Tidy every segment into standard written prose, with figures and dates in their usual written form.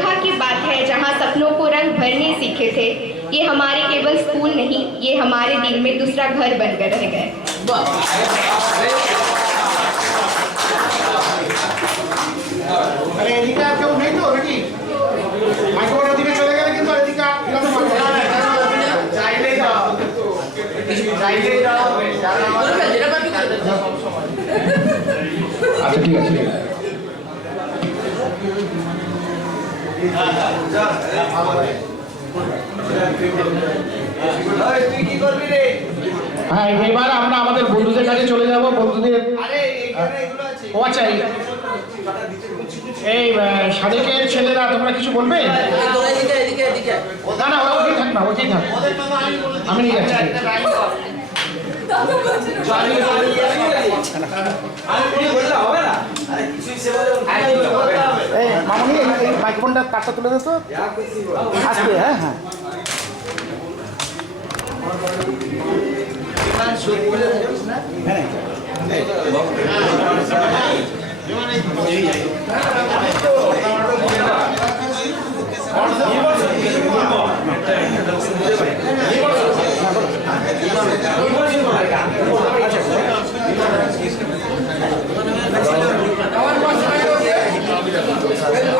जगह की बात है जहाँ सपनों को रंग भरने सीखे थे। ये हमारे केवल स्कूल नहीं, ये हमारे दिल में दूसरा घर बनकर रह गए। अरे एदिका क्यों नहीं तो बेटी माइक्रोफोन दिखे चले गए কিন্তু এদিকে চাইলেই দাও চাইলেই দাও আচ্ছা ঠিক আছে তুই কি করবি রে? হ্যাঁ এবার আমরা আমাদের বন্ধুদের কাছে চলে যাব। বন্ধুদের আরে এইখানে এগুলো আছে। ও আচ্ছা এই সাদেকের ছেলেরা তোমরা কিছু বলবে? না না ওকেই থাক না, ওকেই থাক, আমি নিয়ে যাচ্ছি। মামনি এই মাইক্রোফোনটা তারটা তুলে দে তো আসবে। হ্যাঁ হ্যাঁ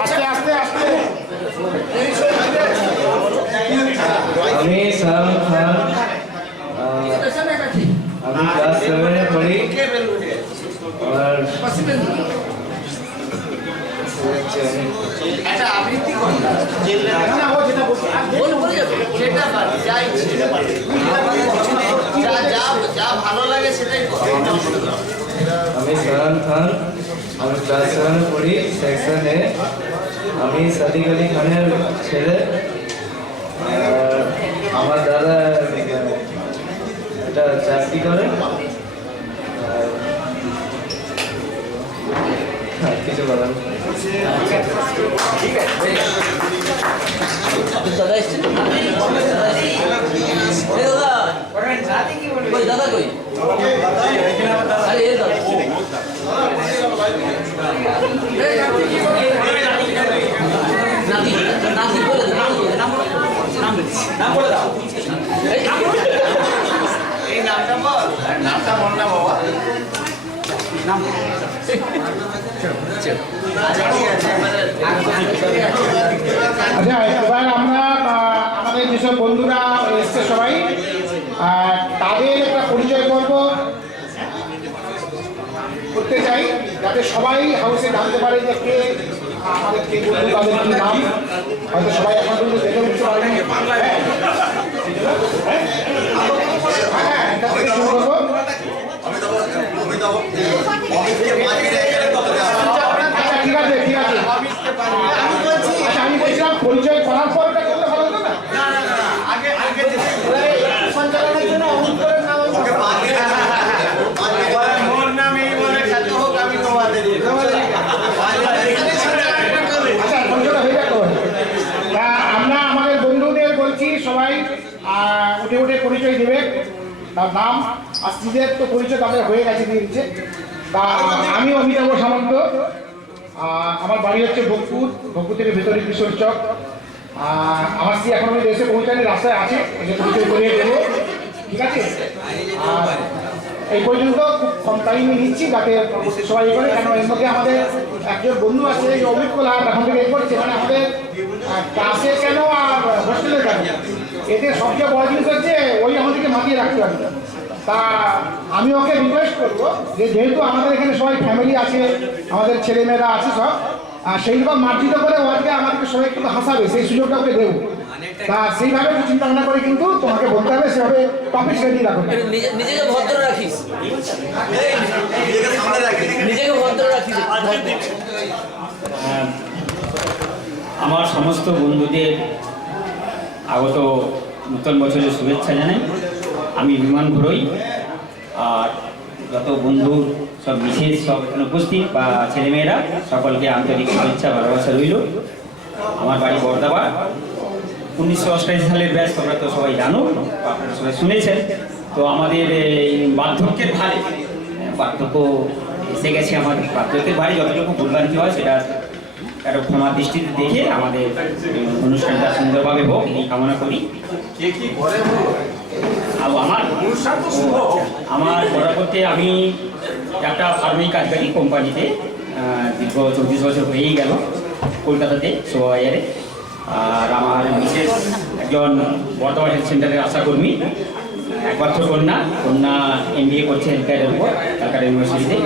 আস্তে আস্তে আস্তে আমি সালাম খান, আমি ক্লাস 7 में पढ़ी और একটা আবৃত্তি কর না না ও যেটা বলে যাবে সেটা যা ইচ্ছে যা যা যা ভালো লাগে সেটাই কর। আমি সালাম খান, আমি ক্লাস 7 में पढ़ी সেকশন এ। আমি সাদিক আলী খানের ছেলে। আমার দাদা এটা চাকরি করে। কিছু বলার ঠিক আছে। দাদা এসেছে? দাদা কই? আরে এ দাদা নাতি নাতি বলে নাম বলে দাও। এই নামটা বল, নামটা বল না বাবা, নাম আচ্ছা। এবার আমরা আমাদের যেসব বন্ধুরা এসছে সবাই তাদের একটা পরিচয় করতে চাই, যাতে সবাই হাউসে জানতে পারে যে কে আমাদের কে বন্ধু, তাদের কি নাম। হয়তো সবাই এখন পর্যন্ত দেখে উঠতে পারবেন। হ্যাঁ শুরু করবো। আচ্ছা ঠিক আছে ঠিক আছে, আচ্ছা আমি বলছিলাম পরিচয় করার পর এটা করলে ভালো হতো না? আগে আগে সঞ্চালনের জন্য অমুক করে নাম মোর নাম এই বলে খ্যাত হোক আমি তোমাদের। আচ্ছা পরিচয়টা হয়ে যাক। আমরা আমাদের বন্ধুদের বলছি সবাই উঠে উঠে পরিচয় দেবে, তার নাম আর স্ত্রীদের তো পরিচয় তাদের হয়ে গেছে, দিয়ে দিচ্ছে। তা আমি অমিতাভ সামন্ত, আমার বাড়ি হচ্ছে ভোগপুর থেকে ভেতরে কিশোর চক। আমার স্ত্রী এখন আমি দেশে পৌঁছানোর রাস্তায় আছে, এসে পরিচয় করিয়ে দেবো, ঠিক আছে? আর এই পর্যন্ত খুব কম টাইমে নিচ্ছি যাতে সবাই করে, কেন এর মধ্যে আমাদের একজন বন্ধু আছে এই অমিত কোলাহাট এখন থেকে এ করছে, মানে আমাদের ক্লাসে কেন আর হোস্টেলের কেন, এতে সবচেয়ে বড় জিনিস হচ্ছে ওই আমাদেরকে মাতিয়ে রাখতে পারবে। তা আমি ওকে রিকোয়েস্ট করবো যে যেহেতু আমাদের এখানে সবাই ফ্যামিলি আছে, আমাদের ছেলেমেয়েরা আছে সব, সেইরকম মার্জিত করে ওকে আমাদেরকে সবাই একটু হাসাবে, সেই সুযোগটা ওকে দেবো। তা সেইভাবে চিন্তা ভাবনা করে কিন্তু তোমাকে বলতে হবে, সেভাবে টপিক রেডি রাখো। নিজেকে ভদ্র রাখিস, নিজেকে ভদ্র রাখিস। আমার সমস্ত বন্ধুদের আগত নতুন বছরের শুভেচ্ছা জানাই। আমি বিমান ঘুরোই, আর যত বন্ধু সব বিশেষ সব উপস্থিত বা ছেলেমেয়েরা সকলকে আন্তরিক শুভেচ্ছা ভালোবাসা রইল। আমার বাড়ি বর্দাবাদ, 1988 সালের ব্যাচ, তোমরা তো সবাই জানো, আপনারা সবাই শুনেছেন। তো আমাদের এই বার্ধক্যের ধারে, বার্ধক্য এসে গেছে, আমাদের বার্ধক্যের ভারে যতটুকু ভুলভ্রান্তি হয় সেটা একটা ক্ষমা দৃষ্টিতে দেখে আমাদের অনুষ্ঠানটা সুন্দরভাবে হোক এই কামনা করি। আর আমার করার করতে আমি একটা ফার্মেই কাজ করি কোম্পানিতে, দীর্ঘ 24 বছর হয়েই গেল কলকাতাতে সোয়াইয়ারে। আর আমার বিশেষ একজন বর্ধমান হেলথ সেন্টারের আশাকর্মী, একমাত্র কন্যা MBA করছে হেলথ কেয়ারের উপর কলকাতা ইউনিভার্সিটিতে।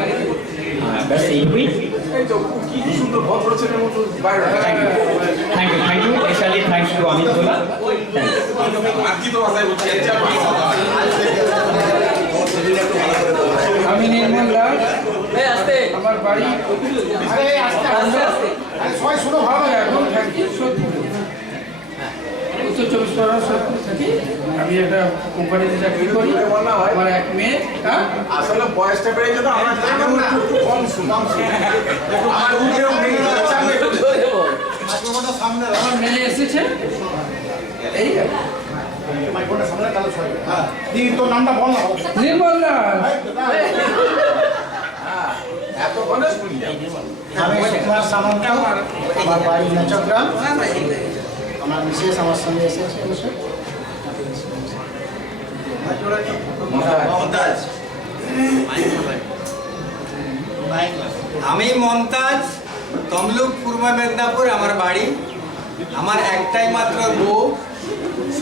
ব্যাস এইটুকুই। Thank you specially thanks to Amit Gola. আমি নির্মল লাল, আমার বাড়ি আরে আস্তে আস্তে আরে সবাই শুনো ভালো এখন থাকি সোদপুরে, উত্তর 24 পরগনা সোদপুর থাকি। আমি একটা কোম্পানিতে চাকরি করি। আমার এক মেয়ে, আসলে বয়সটা বেড়ে যেত, আমরা একটু কম শুনতাম। আমার মেয়ে এসেছে এই মাইক্রোফোনটা সামনে কালো ছয়। হ্যাঁ দিদি তোর নামটা বল না। নির্মল লাল। এতক্ষণে শুনি আমি সুকুমার সামন্ত, আমার বাড়ি নেচগ্রাম। আমার মিসেস আমার সঙ্গে এসেছে অবশ্যই। আমি মমতাজ, তমলুক পূর্ব মেদিনীপুর আমার বাড়ি। আমার একটাই মাত্র বউ,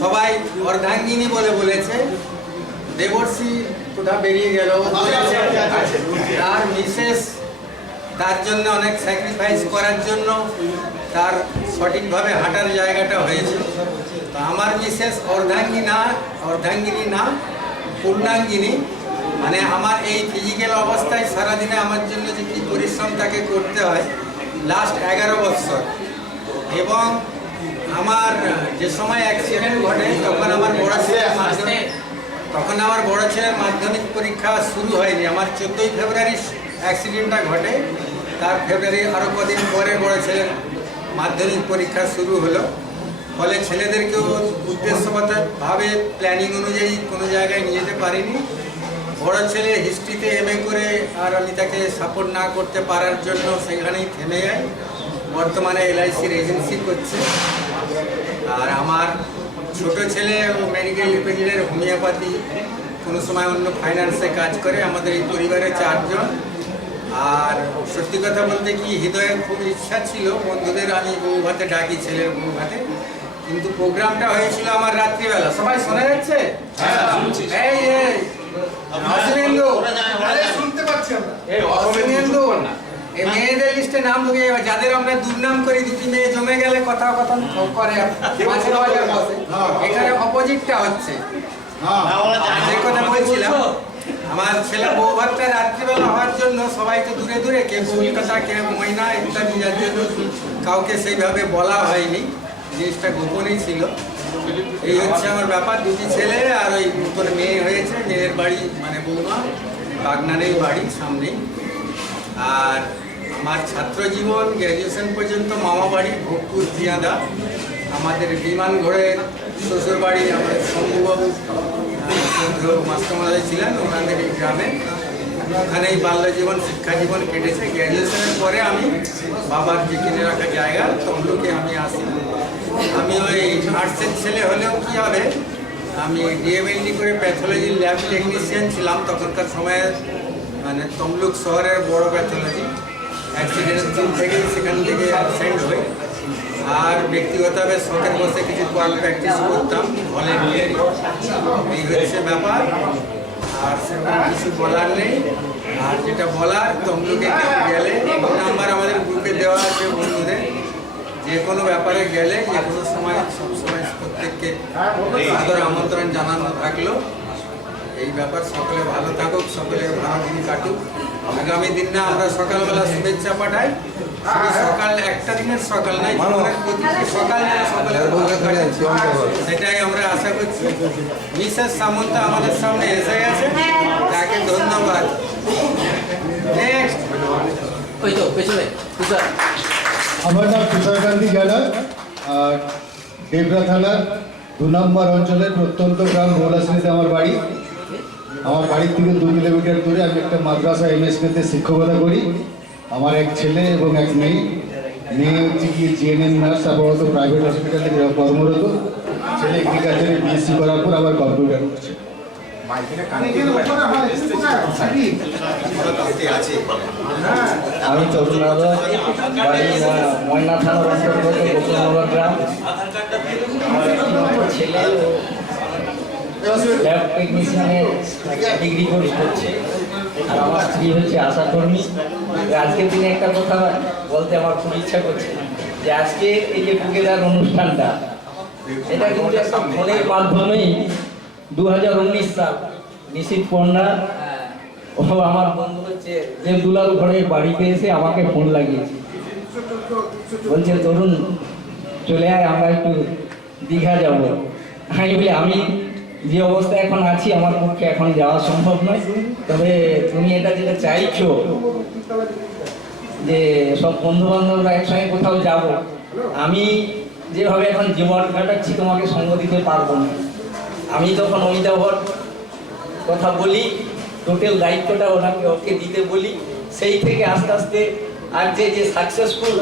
সবাই অর্ধাঙ্গিনী বলে বলেছে। দেবর্ষী কোথা বেরিয়ে গেল, তার মিসেস তার জন্য অনেক স্যাক্রিফাইস করার জন্য তার সঠিকভাবে হাঁটার জায়গাটা হয়েছে। তো আমার মিসেস অর্ধাঙ্গিনী না পূর্ণাঙ্গিনী, মানে আমার এই ফিজিক্যাল অবস্থায় সারাদিনে আমার জন্য যে কী পরিশ্রম তাকে করতে হয় লাস্ট 11 বছর। এবং আমার যে সময় অ্যাক্সিডেন্ট ঘটে তখন আমার বড় ছেলের মাধ্যমিক পরীক্ষা শুরু হয়নি। আমার 14ই ফেব্রুয়ারি অ্যাক্সিডেন্টটা ঘটে, তার ফেব্রুয়ারি আরও কদিন পরে বড় ছেলের মাধ্যমিক পরীক্ষা শুরু হলো। ফলে ছেলেদেরকেও উদ্দেশ্যগতভাবে প্ল্যানিং অনুযায়ী কোনো জায়গায় নিয়ে যেতে পারিনি। বড় ছেলে হিস্ট্রিতে MA করে, আর আমি তাকে সাপোর্ট না করতে পারার জন্য সেখানেই থেমে যাই। বর্তমানে LICর এজেন্সি করছে। আর আমার ছোট ছেলে ও মেডিকেল রিপ্রেজেন্টেটিভ হোমিওপ্যাথি, কোনো সময় অন্য ফাইন্যান্সে কাজ করে। আমাদের এই পরিবারে 4 জন। আর সত্যি কথা বলতে কি, হৃদয়ে খুব ইচ্ছা ছিল বন্ধুদের আমি বউ ভাতে ডাকি, ছেলের বউ ভাতে, কিন্তু প্রোগ্রামটা হয়েছিল আমার রাত্রিবেলা। সবাই শোনা যাচ্ছে? শুনতে পাচ্ছি আমরা। এই মেয়েদের লিস্টে নাম ঢুকে যাবে, যাদের আমরা দুর্নাম করি। 2টি মেয়ে জমে গেলে কথা করে মাছের বাজার বসে। এখানে অপোজিটটা হচ্ছে। যে কথা বলছিলাম, আমার ছেলে বউ ভাতটা রাত্রিবেলা হওয়ার জন্য সবাই তো দূরে দূরে, কেউ কলকাতা, কেউ ময়না ইত্যাদি, যার জন্য কাউকে সেইভাবে বলা হয়নি, জিনিসটা গোপনই ছিল। এই হচ্ছে আমার ব্যাপার। 2টি ছেলে আর ওই নতুন মেয়ে হয়েছে। মেয়ের বাড়ি মানে বৌমা বাগনানেই বাড়ি, সামনেই। আর আমার ছাত্র জীবন গ্র্যাজুয়েশন পর্যন্ত মামা বাড়ি ভোগপুর জিয়াদা। আমাদের বিমান ঘোড়ের শ্বশুর বাড়ি আমাদের শম্ভুবাবু মাস্টারমশাই ছিলেন, ওনাদের এই গ্রামে। ওখানেই বাল্য জীবন, শিক্ষা জীবন কেটেছে। গ্র্যাজুয়েশনের পরে আমি বাবার যে কিনে রাখা জায়গা তমলুকে আমি আসি। আমি ওই আর্টসের ছেলে হলেও কী হবে, আমি DMLD করে প্যাথোলজির ল্যাব টেকনিশিয়ান ছিলাম তখনকার সময়ে। মানে তমলুক শহরের বড় প্যাথোলজি, অ্যাক্সিডেন্টের দিন থেকেই সেখান থেকে অ্যাবসেন্ট হয়ে। আর ব্যক্তিগতভাবে শখের বসে কিছু প্র্যাকটিস করতাম, ভলেন্টিয়ারি। এই হচ্ছে ব্যাপার। আর সেরকম কিছু বলার নেই। আর যেটা বলার, তমলুকে গেলে ফোন নাম্বার আমাদের গ্রুপে দেওয়া আছে বন্ধুদের। যে কোনো ব্যাপারে গেলে যে কোনো সময় সবসময় প্রত্যেককে আদর আমন্ত্রণ জানানো থাকলো। এই ব্যাপার, সকলে ভালো থাকুক, সকলে ভালো দিন কাটুক। আগামী দিন না আমরা সকালবেলা শুভেচ্ছা পাঠাই। সকাল একটা দিনের সকাল নয়, জীবনের প্রতিটি সকাল সকলে ভালো কাটে, সেটাই আমরা আশা করছি। মিসেস সামন্ত আমাদের সামনে এসে গেছে, তাকে ধন্যবাদ। নেক্সট। ওই তো পেছনে তুষার। আমার নাম তুষারকান্তি জানা, আর দেবরা থানার 2 নম্বর অঞ্চলের প্রত্যন্ত গ্রাম ভোলাশ্রীতে আমার বাড়ি। আমার বাড়ির থেকে 2 কিলোমিটার দূরে আমি একটা মাদ্রাসা MSPতে শিক্ষকতা করি। আমার এক ছেলে এবং এক মেয়ে। মেয়ে হচ্ছে গিয়ে জিএনএম নার্স, আপাতত প্রাইভেট হসপিটালে কর্মরত। ছেলে এগ্রিকালচারে বিএসসি করার পর আবার কম্পিউটার করছে। আমি তরুণ আদর, বাড়ি ময়না থানার অন্তর্গত গোকুলনগর গ্রাম। আমার একটি মাত্র ছেলে ল্যাব টেকনিশিয়ানের ডিগ্রি কোর্স করছে, আর আমার স্ত্রী হচ্ছে আশাকর্মী। আজকের দিনে একটা কথা বলতে আমার খুব ইচ্ছা করছে যে আজকে এই যে টুগেদার অনুষ্ঠানটা, এটা কিন্তু একটা ফোনের মাধ্যমেই 2019 সাল নিশীথ পণ্যা ও আমার বন্ধু হচ্ছে দেবদুলাল ঘরের বাড়িতে এসে আমাকে ফোন লাগিয়েছে, বলছে তরুণ চলে আয়, আমরা একটু দীঘা যাব। আমি বলি আমি যে অবস্থায় এখন আছি আমার পক্ষে এখন যাওয়া সম্ভব নয়, তবে তুমি এটা যেটা চাইছো যে সব বন্ধু বান্ধবরা একসঙ্গে কোথাও যাব, আমি যেভাবে এখন জীবন কাটাচ্ছি তোমাকে সঙ্গ দিতে পারবো না। আমি তখন অমিতাভর কথা বলি, টোটাল দায়িত্বটা ওকে দিতে বলি। সেই থেকে আস্তে আস্তে আর যে সাকসেসফুল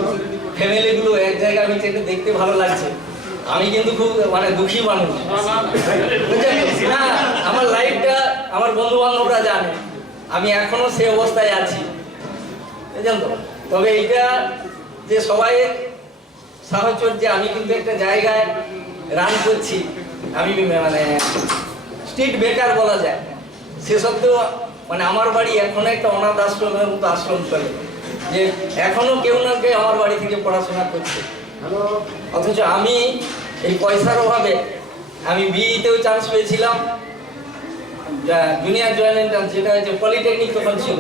ফ্যামিলিগুলো এক জায়গায় হয়েছে, এটা দেখতে ভালো লাগছে। আমি কিন্তু খুব মানে দুঃখী মানুষ, বুঝলেন না? আমার লাইফটা আমার বন্ধু বান্ধবরা জানে আমি এখনো সেই অবস্থায় আছি, বুঝলেন তো? তবে এইটা যে সবাই সাহচর্যে আমি কিন্তু একটা জায়গায় রান করছি, আমি মানে স্ট্রিট বেকার বলা যায়। সে সত্ত্বেও মানে আমার বাড়ি এখনো একটা অনাথ আশ্রমের মতো আশ্রম চলে, যে এখনো কেউ না কেউ আমার বাড়ি থেকে পড়াশোনা করছে। অথচ আমি এই পয়সার অভাবে আমি বিইতেও চান্স পেয়েছিলাম, জুনিয়র জয়েন্ট এন্ট্রান্স যেটা হচ্ছে পলিটেকনিক তখন ছিল,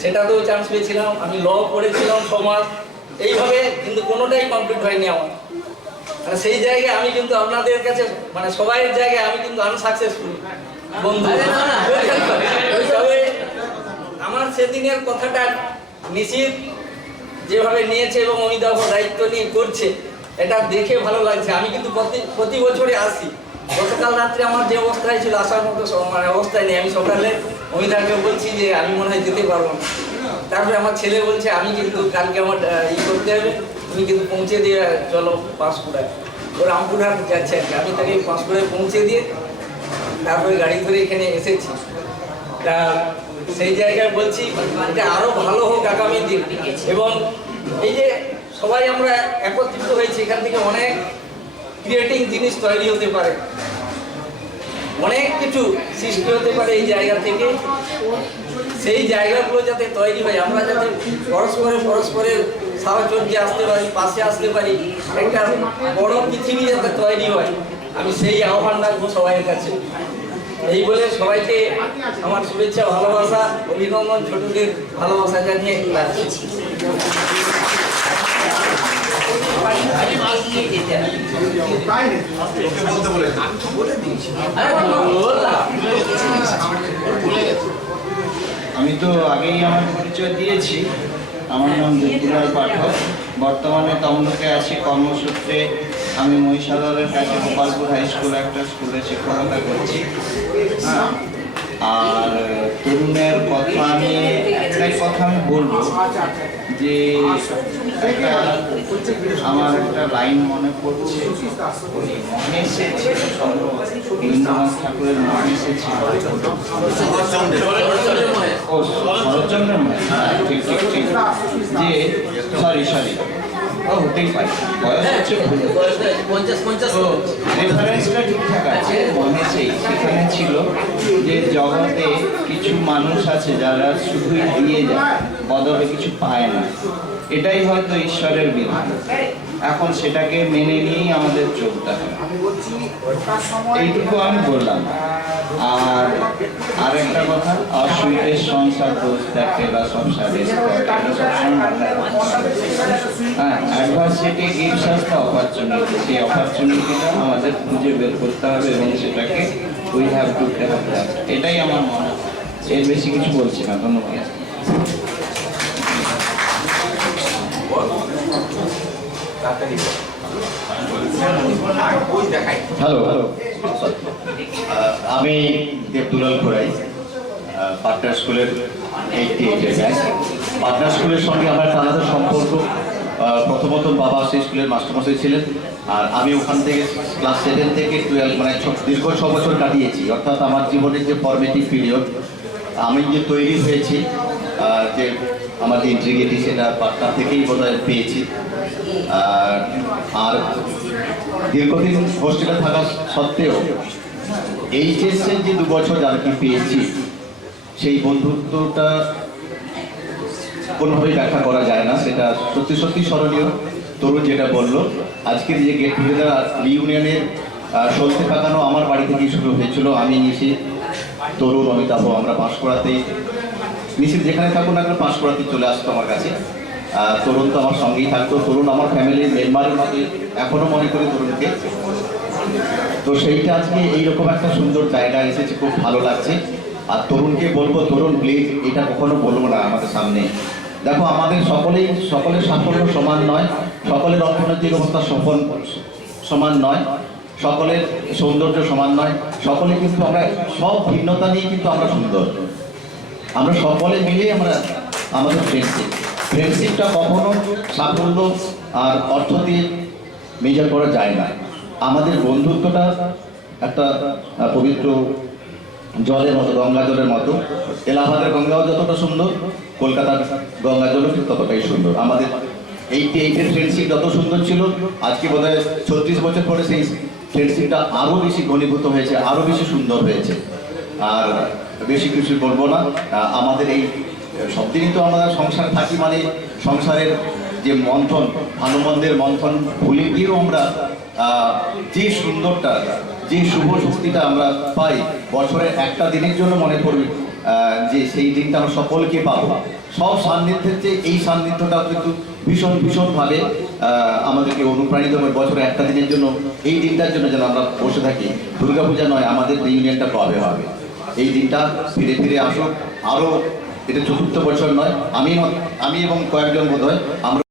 সেটাতেও চান্স পেয়েছিলাম। আমি ল পড়েছিলাম সমাজ, এইভাবে কিন্তু কোনোটাই কমপ্লিট হয়নি আমার। মানে সেই জায়গায় আমি কিন্তু আপনাদের কাছে মানে সবাইয়ের জায়গায় আমি কিন্তু আনসাকসেসফুল বন্ধু। তবে আমার সেদিনের কথাটা নিশ্চিত যেভাবে নিয়েছে এবং অমিতাভ দায়িত্ব নিয়ে করছে, এটা দেখে ভালো লাগছে। আমি কিন্তু প্রতি বছরে আসি। গতকাল রাত্রে আমার যে অবস্থায় ছিল আসার মতো মানে অবস্থায় নেই। আমি সকালে অমিতাভকে বলছি যে আমি মনে হয় যেতে পারবো না। তারপরে আমার ছেলে বলছে আমি কিন্তু কালকে আমার করতে হবে, তুমি কিন্তু পৌঁছে দিয়ে চলো পাঁশকুড়ায়। ও রামপুরহাট যাচ্ছে আর কি। আমি তাকে পাঁশকুড়ায় পৌঁছে দিয়ে তারপরে গাড়ি ধরে এখানে এসেছি। তা সেই জায়গায় বলছি এটা আরও ভালো হোক আগামী দিন, এবং এই যে সবাই আমরা একত্রিত হয়েছি, এখান থেকে অনেক ক্রিয়েটিভ জিনিস তৈরি হতে পারে, অনেক কিছু সৃষ্টি হতে পারে এই জায়গা থেকে। সেই জায়গাগুলো যাতে তৈরি হয়, আমরা যাতে পরস্পরের সাহচর্যে আসতে পারি, পাশে আসতে পারি, একটা বড় পৃথিবী যাতে তৈরি হয়, আমি সেই আহ্বান রাখবো সবাইয়ের কাছে। এই বলে সবাইকে আমার শুভেচ্ছা, ভালোবাসা, অভিনন্দন, ছোটদের ভালোবাসা জানিয়ে রাখছি। আমি তো আগেই আমার পরিচয় দিয়েছি। আমার নাম দেবদুলাল পাঠক। বর্তমানে তমলুকে আছি কর্মসূত্রে। আমি মহিষাদলের কাছে গোপালপুর হাই স্কুল একটা স্কুলে শিক্ষকতা করছি। হ্যাঁ, আর তরুণের কথা নিয়ে একটাই কথা আমি বলবো যে আমার একটা লাইন মনে পড়ছে, মহেশে ছিল রবীন্দ্রনাথ ঠাকুরের মহেশে ছিল শরৎচন্দ্রের মহেশ, ঠিক ঠিক ঠিক, যে সরি হতেই পারে, বয়স হচ্ছে রেফারেন্সটা ঠিকঠাক আছে। মহেশেই সেখানে ছিল যে জগতে কিছু মানুষ আছে যারা শুধুই দিয়ে যায়, বদলে কিছু পায় না। এটাই হয়তো ঈশ্বরের বিধান। এখন সেটাকে মেনে নিয়েই আমাদের চলতে হবে, এইটুকু আমি বললাম। আর একটা কথা, অসুইটের সংসার দোষ দেখে বা সব সাথে adversity gives us the opportunity. সেই অপরচুনিটিটা আমাদের খুঁজে বের করতে হবে এবং সেটাকে we have to have that. এটাই আমার মনে হয়, এর বেশি কিছু বলছি না। ধন্যবাদ। হ্যালো, আমি দেবদুলাল ঘোড়াই, পাটনা স্কুলের 88-এর ব্যাচ। পাটনা স্কুলের সঙ্গে আমার একটা আলাদা সম্পর্ক। প্রথমত বাবা সেই স্কুলের মাস্টারমশাই ছিলেন, আর আমি ওখান থেকে ক্লাস 7 থেকে 12 মানে দীর্ঘ 6 বছর কাটিয়েছি। অর্থাৎ আমার জীবনের যে ফরমেটিভ পিরিয়ড, আমি যে তৈরি হয়েছি, যে আমার যে ইন্টিগ্রিটি সেটা পাটনা থেকেই বোধহয় পেয়েছি। আর দীর্ঘদিন হোস্টেলে থাকা সত্ত্বেও এইচএসের যে 2 বছর আর কি পেয়েছি, সেই বন্ধুত্বটা কোনোভাবেই ব্যাখ্যা করা যায় না। সেটা সত্যি সত্যি স্মরণীয়। তরুণ যেটা বললো, আজকের যে গেট টুগেদার রিউনিয়নের সলতে পাকানো আমার বাড়ি থেকেই শুরু হয়েছিল। আমি এসে তরুণ, অমিতাভ, আমরা পাঁশকুড়াতেই নিশ্চিত যেখানে থাকুন না কেন পাঁশকুড়াতেই চলে আসতো আমার কাছে। তরুণ তো আমার সঙ্গেই থাকতো। তরুণ আমার ফ্যামিলির মেম্বারের মধ্যে এখনও মনে করি তরুণকে। তো সেইটা আজকে এইরকম একটা সুন্দর জায়গা এসেছে, খুব ভালো লাগছে। আর তরুণকে বলবো, তরুণ প্লিজ এটা কখনো বলবো না আমাদের সামনে। দেখো, আমাদের সকলের সাফল্য সমান নয়, সকলের অর্থনৈতিক অবস্থা সমান নয়, সকলের সৌন্দর্য সমান নয়, সকলে কিন্তু আমরা সব ভিন্নতা নিয়ে কিন্তু আমরা সুন্দর। আমরা সকলে মিলে আমাদের ফ্রেন্ডশিপটা কখনো সাফল্য আর অর্থ দিয়ে মেজার করা যায় না। আমাদের বন্ধুত্বটা একটা পবিত্র জলের মতো, গঙ্গা জলের মতো। এলাহাবাদের গঙ্গাও যতটা সুন্দর, কলকাতার গঙ্গা জলও ঠিক ততটাই সুন্দর। আমাদের 88-এর ফ্রেন্ডশিপ যত সুন্দর ছিল, আজকে বোধহয় 36 বছর পরে সেই ফ্রেন্ডশিপটা আরও বেশি ঘনীভূত হয়েছে, আরও বেশি সুন্দর হয়েছে। আর বেশি কিছু বলবো না। আমাদের এই সব দিনই তো আমরা সংসার থাকি, মানে সংসারের যে মন্থন, ভালো মন্দের মন্থন ভুলে গিয়েও আমরা যে সুন্দরটা, যে শুভ শক্তিটা আমরা পাই, বছরের একটা দিনের জন্য মনে করি যে সেই দিনটা আমরা সকলকে পাবো। সব সান্নিধ্যের চেয়ে এই সান্নিধ্যটা কিন্তু ভীষণভাবে আমাদেরকে অনুপ্রাণিত করে। বছরে একটা দিনের জন্য, এই দিনটার জন্য যেন আমরা বসে থাকি। দুর্গাপূজা নয়, আমাদের রিউনিয়নটা কবে হবে? এই দিনটা ফিরে ফিরে আসুক। আরও এটা 4র্থ বছর নয়, আমি এবং কয়েকজন বোধহয় আমরা